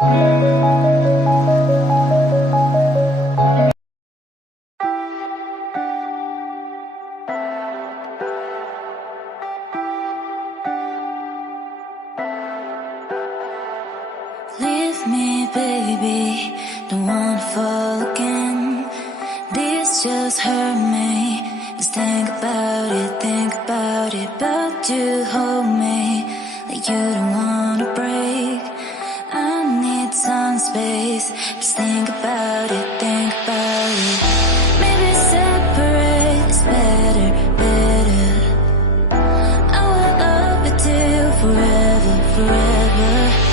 Leave me, baby, don't wanna fall again. This just hurt me. Just think about it, but you hold me like you don't wanna break. I need some space. Just think about it, think about it. Maybe separate is better, better. I will love you till forever, forever.